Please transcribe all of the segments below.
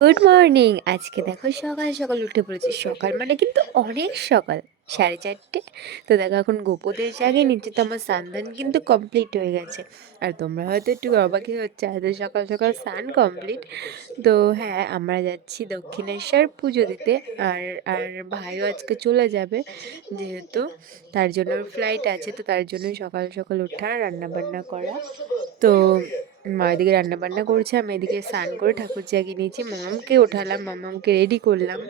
Good morning. আজকে দেখো সকাল সকাল উঠে পড়েছি। সকাল মানে কিন্তু অনেক সকাল, 4:30। তো দেখো এখন গোপদের জাগিয়ে নিচ্ছে, তো আমার স্নান কিন্তু কমপ্লিট হয়ে গেছে। আর তোমরা হয়তো একটু অবাকই হচ্ছে এত সকাল সকাল স্নান কমপ্লিট। তো হ্যাঁ, আমরা যাচ্ছি দক্ষিণেশ্বর পুজো দিতে। আর আর ভাইও আজকে চলে যাবে, যেহেতু তার জন্য ফ্লাইট আছে, তো তার জন্যই সকাল সকাল ওঠা, রান্না বান্না করা। তো মা এদিকে রান্না বান্না করছে, আমি এদিকে স্নান করে ঠাকুর জাগিয়ে নিয়েছি, মামামকে ওঠালাম, মামামকে রেডি করলাম।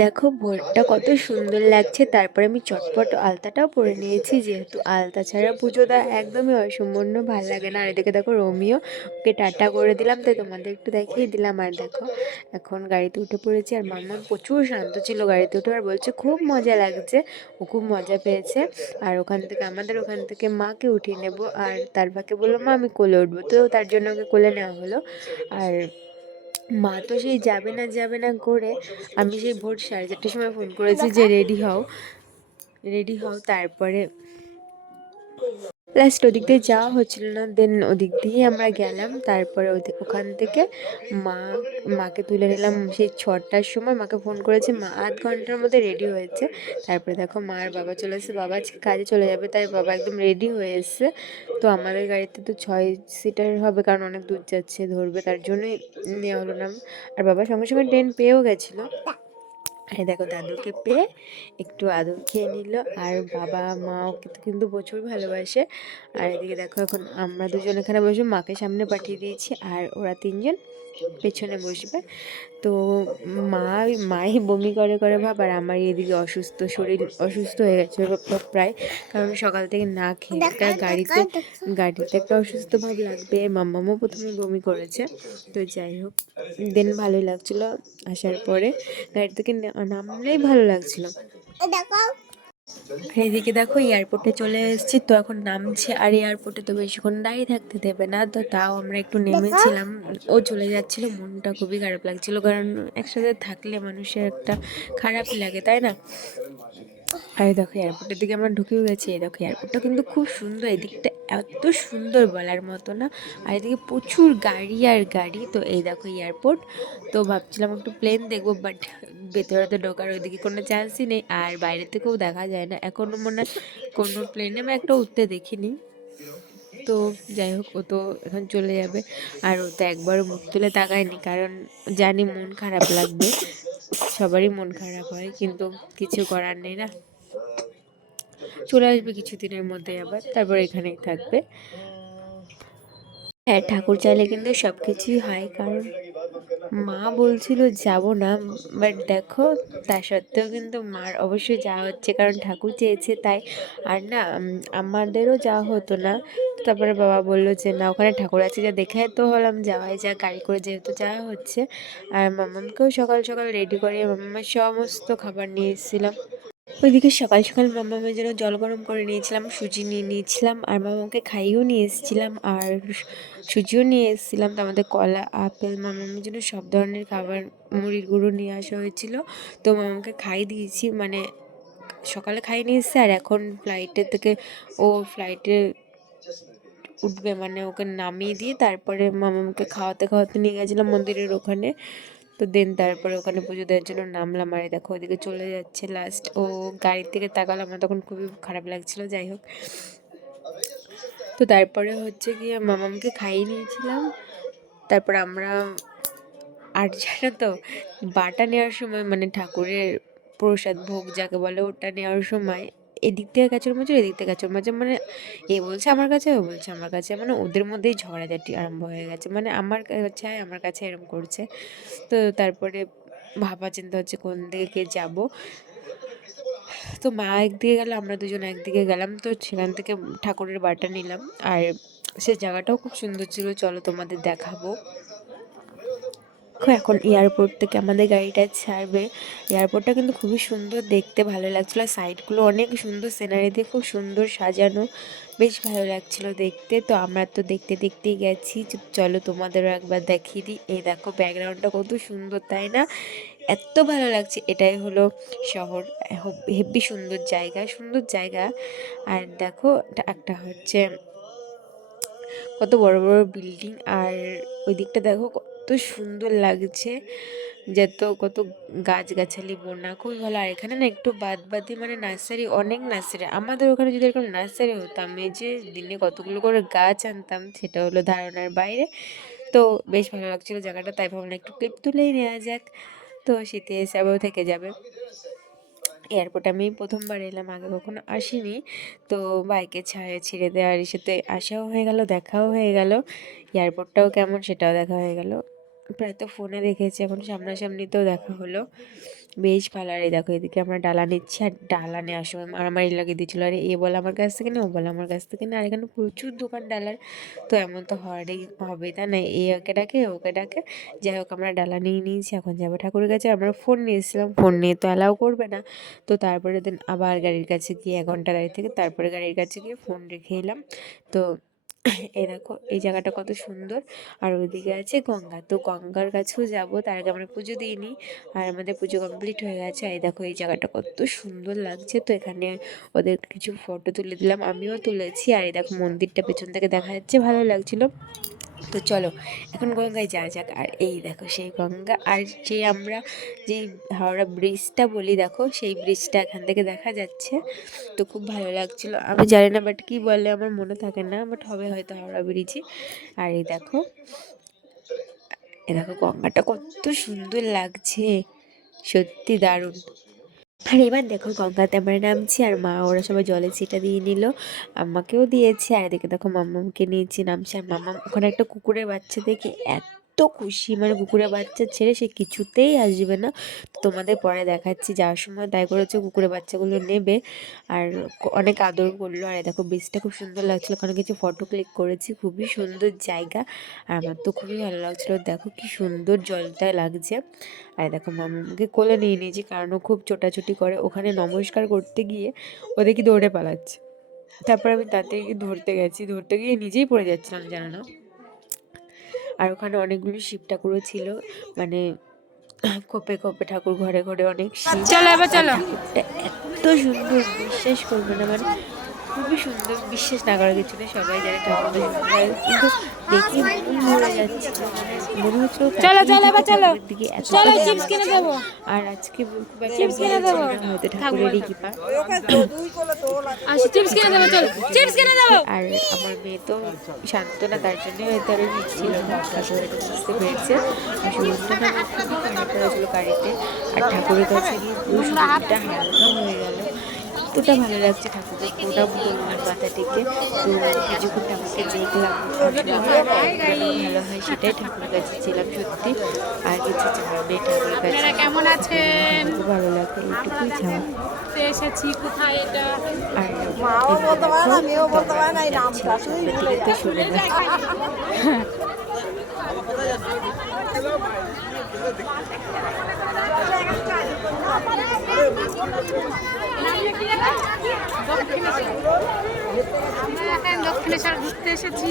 দেখো ভোরটা কত সুন্দর লাগছে। তারপরে আমি চটপট আলতাটাও পরে নিয়েছি, যেহেতু আলতা ছাড়া পুজো দেওয়া একদমই অসম্পূর্ণ, ভালো লাগে না। আর এদিকে দেখো রোমিও, ওকে টাটা করে দিলাম, তাই তোমাদের একটু দেখিয়ে দিলাম। আর দেখো এখন গাড়িতে উঠে পড়েছি, আর মাম্মা প্রচুর শান্ত ছিল গাড়িতে উঠে, আর বলছে খুব মজা লাগছে, ও খুব মজা পেয়েছে। আর আমাদের ওখান থেকে মাকে উঠিয়ে নেব, আর তার ফাঁকে বললো মা আমি কোলে উঠবো, তো তার জন্য ওকে কোলে নেওয়া হলো। আর মা তো সেই যাবে না যাবে না করে, আমি সেই ভোর 4:30টার সময় ফোন করেছি যে রেডি হও রেডি হও। তারপরে লাস্ট ওদিক দিয়ে যাওয়া হচ্ছিল না, দেন ওদিক দিয়ে আমরা গেলাম। তারপরে ওখান থেকে মা মাকে তুলে নিলাম সেই 6টার সময়। মাকে ফোন করেছি, মা আধ ঘন্টার মধ্যে রেডি হয়েছে। তারপরে দেখো মা আর বাবা চলে এসেছে, বাবা আজকে কাজে চলে যাবে, তাই বাবা একদম রেডি হয়ে এসছে। তো আমাদের গাড়িতে তো 6 সিটার হবে, কারণ অনেক দূর যাচ্ছে, ধরবে, তার জন্যই নেওয়া হলো না। আর বাবা সঙ্গে সঙ্গে ট্রেন পেয়েও গেছিলো। এই দেখো দাদুকে পেয়ে একটু আদর খেয়ে নিল। আর বাবা মা ওকে তো কিন্তু প্রচুর ভালোবাসে। আর এদিকে দেখো এখন আমরা দুজন এখানে বসে, মাকে সামনে পাঠিয়ে দিয়েছি, আর ওরা তিনজন পেছনে বসবে। তো মাই বমি করে করে ভাব, আর আমার এদিকে শরীর অসুস্থ হয়ে গেছে প্রায়, কারণ সকাল থেকে না খেয়ে একটা গাড়িতে একটা অসুস্থ ভাব লাগবে। মাম্মামও প্রথমে বমি করেছে। তো যাই হোক, দেন ভালোই লাগছিলো আসার পরে, গাড়ি থেকে নামলেই ভালো লাগছিল। এদিকে দেখো এয়ারপোর্টে চলে এসেছি, তো এখন নামছে। আর এয়ারপোর্টে তো বেশিক্ষণ দাঁড়িয়ে থাকতে দেবে না, তো তাও আমরা একটু নেমেছিলাম। ও চলে যাচ্ছিল, মনটা খুবই খারাপ লাগছিল, কারণ একসাথে থাকলে মানুষের একটা খারাপ লাগে, তাই না? আর দেখো এয়ারপোর্টের দিকে আমরা ঢুকেও গেছি। এই দেখো এয়ারপোর্টটা কিন্তু খুব সুন্দর, এদিকটা এত সুন্দর বলার মতো না। আর এদিকে প্রচুর গাড়ি আর গাড়ি। তো এই দেখো এয়ারপোর্ট। তো ভাবছিলাম একটু প্লেন দেখবো, বাট ভেতরে তো ঢোকার ওইদিকে কোনো চান্সই নেই, আর বাইরে থেকেও দেখা যায় না এখনো, মনে হয় কোনো প্লেনে আমি একটা উঠতে দেখিনি। তো যাই হোক, ও তো এখন চলে যাবে। আর ও তো একবারও মুখ তুলে তাকায়নি, কারণ জানি মন খারাপ লাগবে, সবারই মন খারাপ হয়, কিন্তু কিছু করার নেই না। চলে আসবে কিছুদিনের মধ্যে আবার, তারপর এখানেই থাকবে। হ্যাঁ, ঠাকুর চাইলে কিন্তু সব কিছুই হয়, কারণ মা বলছিল যাব না, বাট দেখো তা সত্ত্বেও কিন্তু মার অবশ্যই যাওয়া হচ্ছে, কারণ ঠাকুর চেয়েছে তাই। আর না আমাদেরও যাওয়া হতো না, তারপরে বাবা বললো যে না, ওখানে ঠাকুর আছে, যা দেখে তো হলাম, যাওয়াই যা, গাড়ি করে যেহেতু যাওয়া হচ্ছে। আর মামামকেও সকাল সকাল রেডি করে মামামের সমস্ত খাবার নিয়ে এসেছিলাম। ওইদিকে সকাল সকাল মামামের জন্য জল গরম করে নিয়েছিলাম, সুজি নিয়ে নিয়েছিলাম, আর মামাকে খাইয়েও নিয়ে এসেছিলাম, আর সুজিও নিয়ে এসেছিলাম। তো আমাদের কলা, আপেল, মামামের জন্য সব ধরনের খাবার, মুড়ির গুঁড়ো নিয়ে আসা হয়েছিল। তো মামাকে খাইয়ে দিয়েছি, মানে সকালে খাইয়ে নিয়ে এসেছে, আর এখন ফ্লাইটে উঠবে, মানে ওকে নামিয়ে দিয়ে তারপরে মামাকে খাওয়াতে খাওয়াতে নিয়ে গেছিলাম মন্দিরের ওখানে। তো দেন তারপরে ওখানে পুজো দেওয়ার জন্য নামলাম। আর দেখো ওইদিকে চলে যাচ্ছে লাস্ট, ও গাড়ির থেকে তাকালাম, আমার তখন খুবই খারাপ লাগছিল। যাই হোক, তো তারপরে হচ্ছে গিয়ে মামামকে খাইয়ে নিয়েছিলাম। তারপর আমরা, আর জানো তো বাটা নেওয়ার সময়, মানে ঠাকুরের প্রসাদ ভোগ যাকে বলে, ওটা নেওয়ার সময় এদিক থেকে গাছের মাঝে, এদিক থেকে গাছের মাঝে, মানে এ বলছে আমার কাছে, ও বলছে আমার কাছে, মানে ওদের মধ্যেই ঝগড়াঝাটি আরম্ভ হয়ে গেছে, মানে আমার কাছে আমার কাছে এরম করছে। তো তারপরে ভাবা চিন্তা হচ্ছে কোন দিকে কে যাবো। তো মা একদিকে গেল, আমরা দুজন একদিকে গেলাম, তো সেখান থেকে ঠাকুরের বাটা নিলাম। আর সে জায়গাটাও খুব সুন্দর ছিল, চলো তোমাদের দেখাবো। এখন এয়ারপোর্ট থেকে আমাদের গাড়িটা ছাড়বে। এয়ারপোর্টটা কিন্তু খুবই সুন্দর দেখতে, ভালো লাগছিলো, সাইডগুলো অনেক সুন্দর, সিনারি দিয়ে খুব সুন্দর সাজানো, বেশ ভালো লাগছিল দেখতে। তো আমরা তো দেখতে দেখতেই গেছি, চলো তোমাদেরও একবার দেখিয়ে দিই। এই দেখো ব্যাকগ্রাউন্ডটা কত সুন্দর, তাই না? এত ভালো লাগছে। এটাই হলো শহর, হেব্বি সুন্দর জায়গা, সুন্দর জায়গা। আর দেখো একটা হচ্ছে কত বড় বড় বিল্ডিং, আর ওই দিকটা দেখো কত সুন্দর লাগছে, কত গাছগাছালি বোনা খুবই ভালো। আর এখানে না একটু বাদ বাদি মানে নার্সারি, অনেক নার্সারি। আমাদের ওখানে যদি এরকম নার্সারি হতো, আমি যে দিনে কতগুলো করে গাছ আনতাম সেটা হলো ধারণার বাইরে। তো বেশ ভালো লাগছিল জায়গাটা, তাই ভাবলাম একটু ক্লিপ তুলেই নেওয়া যাক। তো শীতে এসে আবার থেকে যাবে। এয়ারপোর্টে আমি প্রথমবার এলাম, আগে কখনো আসিনি। তো বাইকে ছেড়ে দেওয়ার সাথে আসাও হয়ে গেল, দেখাও হয়ে গেল, এয়ারপোর্টটাও কেমন সেটাও দেখা হয়ে গেল। প্রায় তো ফোনে দেখেছি, এখন সামনাসামনিতেও দেখা হলো, বেশ ভালো। আর এই দেখো এদিকে আমরা ডালা নিচ্ছি, আর ডালা নেওয়ার সময় মারামারি লাগিয়ে দিচ্ছিলো, আরে এ বলে আমার কাছ থেকে নে, ও বলে আমার কাছ থেকে নে। আর এখানে প্রচুর দোকান ডালার, তো এমন তো হওয়ারই হবে, তা না, এ ওকে ডাকে ওকে ডাকে। যাই হোক আমরা ডালা নিয়ে নিয়েছি, এখন যাবো ঠাকুরের কাছে। আমরা ফোন নিয়েছিলাম, ফোন নিয়ে তো অ্যালাউ করবে না। তো তারপরে দিন আবার গাড়ির কাছে গিয়ে 1 ঘন্টা গাড়ি থেকে তারপরে গাড়ির কাছে গিয়ে ফোন রেখে এলাম। তো এই দেখো এই জায়গাটা কত সুন্দর। আর ওইদিকে আছে গঙ্গা, তো গঙ্গার কাছেও যাব, তার আগে আমরা পুজো দিয়ে নিই। আর আমাদের পুজো কমপ্লিট হয়ে গেছে। আর এই দেখো এই জায়গাটা কত সুন্দর লাগছে। তো এখানে ওদের কিছু ফটো তুলে দিলাম, আমিও তুলেছি। আর এই দেখো মন্দিরটা পেছন থেকে দেখা যাচ্ছে, ভালো লাগছিল। তো চলো এখন গঙ্গায় যাওয়া যাক। আর এই দেখো সেই গঙ্গা, আর যে আমরা যেই হাওড়া ব্রিজটা বলি, দেখো সেই ব্রিজটা এখান থেকে দেখা যাচ্ছে। তো খুব ভালো লাগছিল, আমি জানি না বাট কি বলে আমার মনে থাকে না, বাট হবে হয়তো হাওড়া ব্রিজই। আর এই দেখো গঙ্গাটা কত সুন্দর লাগছে, সত্যি দারুণ। আর এবার দেখো গঙ্গাতে আমরা নামছি, আর মা ওরা সবাই জলে ছিটা দিয়ে নিল, আমাকেও দিয়েছে। আর এদিকে দেখো মাম্মামকে নিয়েছি, নামছি। আর মাম্মাম ওখানে একটা কুকুরের বাচ্চা দেখে এত খুশি, মানে কুকুরের বাচ্চা ছেড়ে সে কিছুতেই আসবে না। তো তোমাদের পরে দেখাচ্ছি, যাওয়ার সময় তাই করেছে, কুকুরের বাচ্চাগুলো নেবে। আর অনেক আদর করলো। আর দেখো বীজটা খুব সুন্দর লাগছিলো, ওখানে কিছু ফটো ক্লিক করেছি, খুবই সুন্দর জায়গা। আর আমার তো খুবই ভালো লাগছিলো, দেখো কি সুন্দর জলটা লাগছে। আর দেখো মামাকে কোলে নিয়ে নিয়েছি, কারণ ও খুব ছোটাছুটি করে, ওখানে নমস্কার করতে গিয়ে ও দেখি দৌড়ে পালাচ্ছে। তারপর আমি তাড়াতাড়ি গিয়ে ধরতে গিয়ে নিজেই পড়ে যাচ্ছিলাম, জানো না। আর ওখানে অনেকগুলো শিব ঠাকুরও ছিল, মানে খোপে খোপে ঠাকুর, ঘরে ঘরে অনেক শিব। চলো এবার আর চলো। ঠাকুরটা এত সুন্দর, বিশ্বাস করবে না, মানে খুবই সুন্দর। বিশ্বাস না করার কিছু নেই, সবাই জানে ঠাকুরটা সুন্দর লাগে, কিন্তু দেখে মন ভরে যাচ্ছিল, মানে মনে হচ্ছিল চলো তাকিয়ে চলো থেকে এবার চলো। ঠাকুরের দিকে, এতটা চলো ভালো চিপস কিনে লাগছিল। দেবো। আর আজকে খুব একটা চিপস কিনে ভিড়ও ছিল দেবো। না, হয়তো থাক ঠাকুরেরই বলতো। কৃপা। আসো চিপস কিনে দেবো, চলো তারপরে পুজো চিপস দিয়ে কিনে নিয়েছি। দেবো। আর আমার মেয়ে তো শান্ত না, তার জন্যই হয়তো আরও নিচ্ছিল না, ঠাকুর হয়তো বুঝতে পেরেছে। আর শরীরটা না আমার খুবই খারাপ হয়েছিল গাড়িতে। আর ঠাকুরের কাছে গিয়ে পুরো নোংরা হাত। শরীরটা হালকা হয়ে গেল, এতটা ভালো লাগছে। ঠাকুরকে প্রণাম করলাম মাথা থেকে। তো কিছুক্ষণ ঠাকুরকে দেখলাম, আর শরীরটা যেন ভালো হয় সেটাই ঠাকুরের কাছে ছিলাম সত্যি। আর কিছু চাওয়ার নেই ঠাকুরের কাছে, আপনারা কেমন ঠাকুর যেন আছেন? সবাইকে ভালো লাগে, আমরা এইটুকুই দেখো চাওয়া। ঘুরতে এসেছি, কোথায় এটা? আর মাও এদিকে বলতে পারে দেখো না, মেয়েও বলতে তোমরা পারে এখন না, এই নামটা যাচ্ছিলাম শুধু সামনের ভুলে দিকে, তো যায়। শুনে না। আমরা এখন দক্ষিণেশ্বর ঘুরতে এসেছি।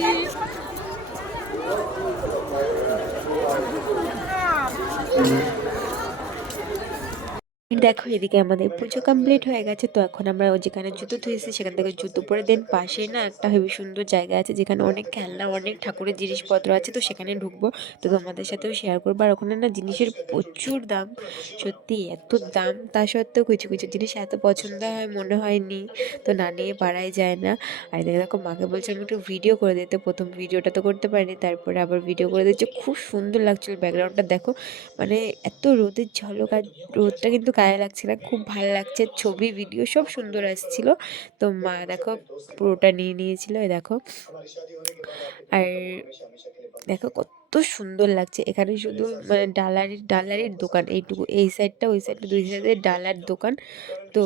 দেখো এদিকে আমাদের পুজো কমপ্লিট হয়ে গেছে। তো এখন আমরা যেখানে জুতো ধুয়েছি সেখান থেকে জুতো পরে দেন, পাশেই না একটা হেবি সুন্দর জায়গা আছে যেখানে অনেক খেলনা, অনেক ঠাকুরের জিনিসপত্র আছে, তো সেখানে ঢুকবো। তো তোমাদের সাথেও শেয়ার করবো। আর ওখানে না জিনিসের প্রচুর দাম, সত্যি এত দাম, তা সত্ত্বেও কিছু কিছু জিনিস এত পছন্দ হয় মনে হয়নি, তো না নিয়ে পারাই যায় না। আর এদিকে দেখো মাকে বলছিলাম একটু ভিডিও করে দিতে, প্রথম ভিডিওটা তো করতে পারিনি, তারপরে আবার ভিডিও করে দিচ্ছে, খুব সুন্দর লাগছিল ব্যাকগ্রাউন্ডটা দেখো, মানে এত রোদের ঝলক, আর রোদটা কিন্তু গায়ে লাগছে না, খুব ভালো লাগছে, ছবি ভিডিও সব সুন্দর আসছিল। তো মা দেখো পুরোটা নিয়ে নিয়েছিল, এই দেখো। আর দেখো কত সুন্দর লাগছে, এখানে শুধু মানে ডালারির দোকান, এইটুকু, এই সাইডটা ওই সাইডটা, দুই সাইডে ডালার দোকান। তো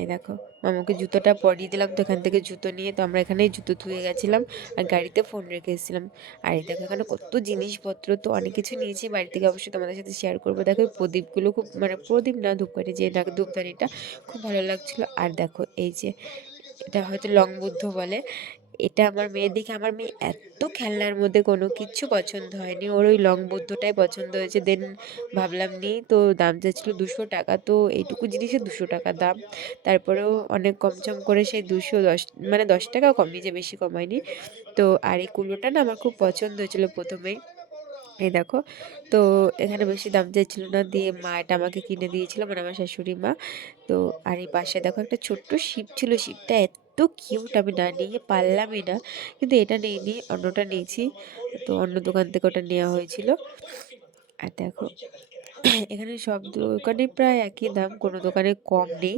এই দেখো মামাকে জুতোটা পরিয়ে দিলাম, তো এখান থেকে জুতো নিয়ে তো আমরা এখানেই জুতো ধুয়ে গেছিলাম, আর গাড়িতে ফোন রেখে এসেছিলাম। আর এই দেখো এখানে কত জিনিসপত্র, তো অনেক কিছু নিয়েছি বাড়ি থেকে, অবশ্যই তোমাদের সাথে শেয়ার করবো। দেখো এই প্রদীপগুলো খুব, মানে প্রদীপ না, ধূপকাঠি, যে না ধূপদানিটা খুব ভালো লাগছিলো। আর দেখো এই যে এটা হয়তো লং বুদ্ধ বলে, এটা আমার মেয়ের দিকে, আমার মেয়ে এত খেলনার মধ্যে কোনো কিছু পছন্দ হয়নি, ওর ওই লং বুদ্ধটাই পছন্দ হয়েছে। দেন ভাবলাম নিই, তো দাম চাচ্ছিলো 200 টাকা, তো এইটুকু জিনিসে 200 টাকা দাম। তারপরেও অনেক কম সম করে সেই 210, মানে 10 টাকাও কমিয়েছে, বেশি কমায়নি। তো আর এই কুলোটা না আমার খুব পছন্দ হয়েছিল প্রথমেই, এই দেখো, তো এখানে বেশি দাম চাইছিল না, দিয়ে মা এটা আমাকে কিনে দিয়েছিল, মানে আমার শাশুড়ি মা। তো আর এই পাশে দেখো একটা ছোট্ট শিপ ছিল, শিপটা এত কিউট, আমি না নিয়ে পারলামই না, কিন্তু এটা নিয়ে অন্যটা নিয়েছি। তো অন্য দোকান থেকে ওটা নেওয়া হয়েছিল। আর দেখো এখানে সব দোকানে প্রায় একই দাম, কোনো দোকানে কম নেই।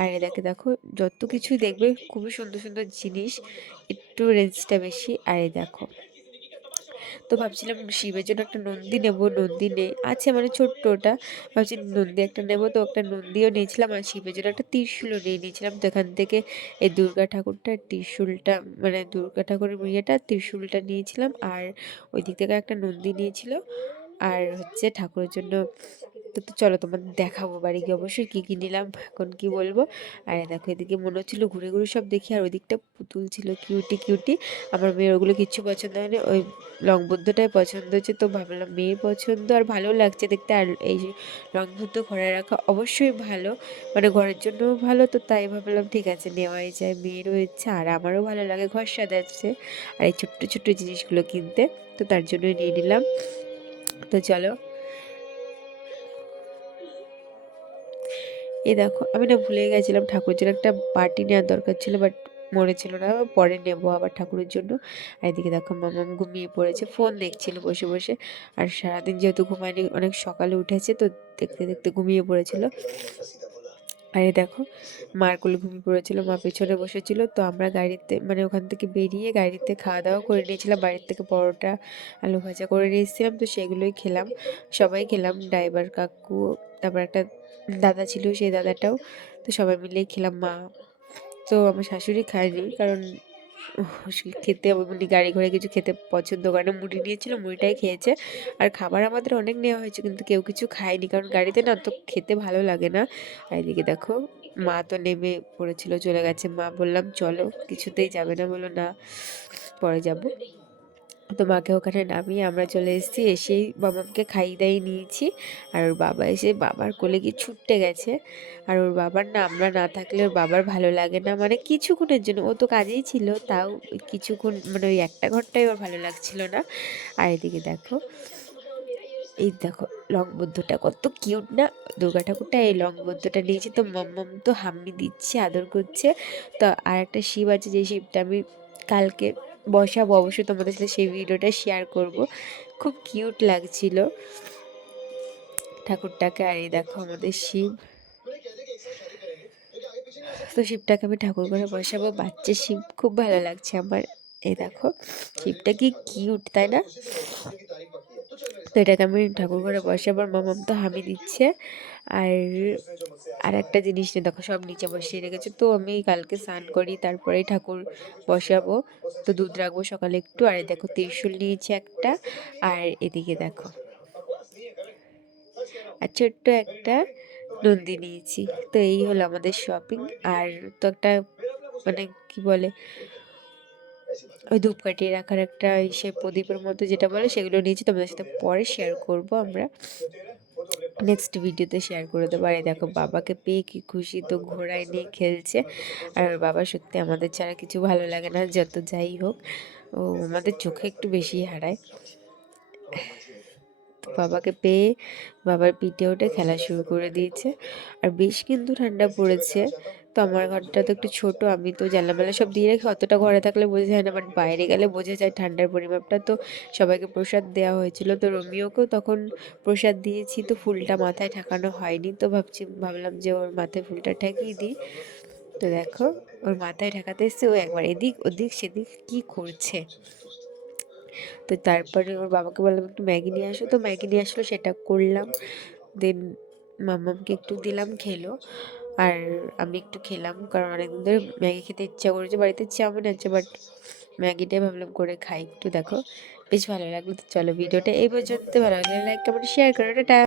আর এটাকে দেখো, যত কিছুই দেখবে খুবই সুন্দর সুন্দর জিনিস, একটু রেঞ্জটা বেশি। আর এই দেখো, তো ভাবছিলাম শিবের জন্য একটা নন্দী নেবো, নন্দী নেই, আছে মানে ছোট্ট ওটা, ভাবছি নন্দী একটা নেবো, তো একটা নন্দীও নিয়েছিলাম, আর শিবের জন্য একটা ত্রিশূলও নিয়ে নিয়েছিলাম। তো এখান থেকে এই দুর্গা ঠাকুরটার ত্রিশূলটা, মানে দুর্গা ঠাকুরের ইয়েটা ত্রিশূলটা নিয়েছিলাম, আর ওই দিক থেকে একটা নন্দী নিয়েছিল, আর হচ্ছে ঠাকুরের জন্য। তো চলো তোমাদের দেখাবো বাড়ি গিয়ে অবশ্যই কী কী নিলাম, এখন কি বলবো। আর এই দেখো, এদিকে মনে হচ্ছিলো ঘুরে ঘুরে সব দেখি, আর ওই দিকটা পুতুল ছিল কিউটি কিউটি। আমার মেয়ের ওগুলো কিচ্ছু পছন্দ হয়নি, ওই লং বুদ্ধটাই পছন্দ হচ্ছে। তো ভাবলাম মেয়ের পছন্দ আর ভালো লাগছে দেখতে, আর এই যে লং বুদ্ধ ঘরে রাখা অবশ্যই ভালো, মানে ঘরের জন্যও ভালো, তো তাই ভাবলাম ঠিক আছে নেওয়াই যায়, মেয়েরও ইচ্ছা আর আমারও ভালো লাগে ঘর সাজাচ্ছে আর এই ছোট্ট ছোট্ট জিনিসগুলো কিনতে, তো তার জন্যই নিয়ে নিলাম। তো চলো, এই দেখো আমি না ভুলে গেছিলাম ঠাকুরের জন্য একটা বাটি নেওয়ার দরকার ছিল, বাট মনে ছিল না, পরে নেবো আবার ঠাকুরের জন্য। আর এদিকে দেখো মামাম ঘুমিয়ে পড়েছে, ফোন দেখছিল বসে বসে, আর সারাদিন যেহেতু ঘুমায়নি, অনেক সকালে উঠেছে, তো দেখতে দেখতে ঘুমিয়ে পড়েছিল। আর এই দেখো, মার কোলে ঘুমিয়ে পড়েছিল, মা পেছনে বসেছিল। তো আমরা গাড়িতে, মানে ওখান থেকে বেরিয়ে গাড়িতে খাওয়া দাওয়া করে নিয়েছিলাম, বাড়ির থেকে পরোটা আলু ভাজা করে নিয়ে এসেছিলাম, তো সেগুলোই খেলাম, সবাই খেলাম, ড্রাইভার কাকু, তারপর একটা দাদা ছিল সেই দাদাটাও, তো সবাই মিলেই খেলাম। মা, তো আমার শাশুড়ি খায়নি, কারণ খেতে উনি গাড়ি ঘোড়ায় কিছু খেতে পছন্দ করে না, মুড়ি নিয়েছিল, মুড়িটাই খেয়েছে। আর খাবার আমাদের অনেক নেওয়া হয়েছে, কিন্তু কেউ কিছু খায়নি, কারণ গাড়িতে না তো খেতে ভালো লাগে না। আর এদিকে দেখো, মা তো নেমে পড়েছিল, চলে গেছে। মা বললাম চলো, কিছুতেই যাবে না, বললো না পরে যাব। তো মাকে ওখানে নামিয়ে আমরা চলে এসেছি, এসেই মামাকে খাইয়ে দাইয়ে নিয়েছি। আর ওর বাবা এসে বাবার কোলে গিয়ে ছুটতে গেছে। আর ওর বাবার না, আমরা না থাকলে ওর বাবার ভালো লাগে না, মানে কিছুক্ষণের জন্য, ও তো কাজেই ছিল, তাও ওই কিছুক্ষণ, মানে ওই একটা ঘন্টায় ওর ভালো লাগছিল না। আর এদিকে দেখো, এই দেখো লং বুদ্ধটা কত কিউট না, দুর্গা ঠাকুরটা, এই লং বুদ্ধটা নিয়েছি, তো মাম্মাম তো হাম্মি দিচ্ছে, আদর করছে। তো আর একটা শিব আছে, যে শিবটা আমি কালকে বসাবো, অবশ্যই তোমাদের সাথে সেই ভিডিওটা শেয়ার করব, খুব কিউট লাগছিল ঠাকুরটাকে। আর এই দেখো আমাদের শিব, তো শিবটাকে আমি ঠাকুর ঘরে বসাবো, বাচ্চা শিব, খুব ভালো লাগছে আমার। এই দেখো শিবটা কি কিউট, তাই না? তো এটাকে আমি ঠাকুর ঘরে বসাবো, আর মামাম তো হামি দিচ্ছে। আর আর একটা জিনিস নিয়ে দেখো, সব নিচে বসিয়ে রেখেছে, তো আমি কালকে স্নান করি তারপরেই ঠাকুর বসাবো, তো দুধ রাখবো সকালে একটু। আর এই দেখো ত্রিশূল নিয়েছি একটা, আর এদিকে দেখো আর ছোট্ট একটা নন্দী নিয়েছি। তো এই হলো আমাদের শপিং। আর তো একটা, মানে কি বলে, ওই ধূপকাঠি রাখার একটা সে প্রদীপের মতো যেটা বলে, সেগুলো নিয়েছি, তোমাদের সাথে পরে শেয়ার করব, আমরা নেক্সট ভিডিওতে শেয়ার করে দেবো। আর এই দেখো বাবাকে পেয়ে কি খুশি, তো ঘোড়ায় নিয়ে খেলছে। আর ওর বাবা সত্যি আমাদের ছাড়া কিছু ভালো লাগে না, যত যাই হোক ও আমাদের চোখে একটু বেশি হারায়। তো বাবাকে পেয়ে বাবার পিঠে উঠে খেলা শুরু করে দিয়েছে। আর বেশ কিন্তু ঠান্ডা পড়েছে, তো আমার ঘরটা তো একটু ছোট, আমি তো জানলা সব দিয়ে রাখি, অতটা ঘরে থাকলে বোঝা যায় না, বাট বাইরে গেলে বোঝা যায় ঠান্ডার পরিমাপটা। তো সবাইকে প্রসাদ দেওয়া হয়েছিল, তো রোমিওকেও তখন প্রসাদ দিয়েছি, তো ফুলটা মাথায় ঠেকানো হয়নি, তো ভাবলাম যে ওর মাথায় ফুলটা ঠেকিয়ে দিই। তো দেখো ওর মাথায় ঠেকাতে এসছে, ও একবার এদিক ওদিক সেদিক কি করছে। তো তারপরে ওর বাবাকে বললাম একটু ম্যাগি নিয়ে আসো, তো ম্যাগি নিয়ে আসলো, সেটা করলাম, দেন মাম্মামকে একটু দিলাম, খেলো। আর আমি একটু খেলাম, কারণ অনেকদিন ধরে ম্যাগি খেতে ইচ্ছা করেছে, বাড়িতে চাউমিন আছে, বাট ম্যাগিটাই ভাবলাম করে খাই একটু। দেখো বেশ ভালো লাগলো। তো চলো ভিডিওটা এই পর্যন্ত, ভালো লাগলে লাইক কমেন্ট শেয়ার করো, টাটা।